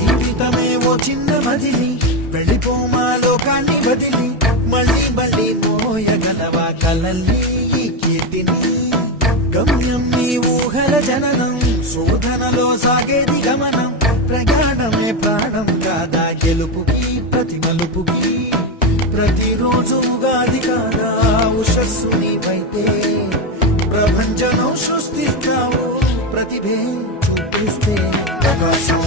జీవితమే ఓ చిన్న మదిలి వెళ్ళిపోమా లోకాన్ని వదిలి మళ్ళీ మళ్ళీ మోయగలవా కలల్ని ఈ కీర్తిని గమ్యం నీ ఊహల జననం శోధనలో సాగేది గమనం ప్రయాణమే ప్రాణం కాదా గెలుపుకి ప్రతి మలుపుకి ప్రతిరోజు ఉగాది కాదా ఉషస్సు నీవైతే ప్రపంచం సృష్టిస్తావు ప్రతిభే చూపిస్తే ఆకాశం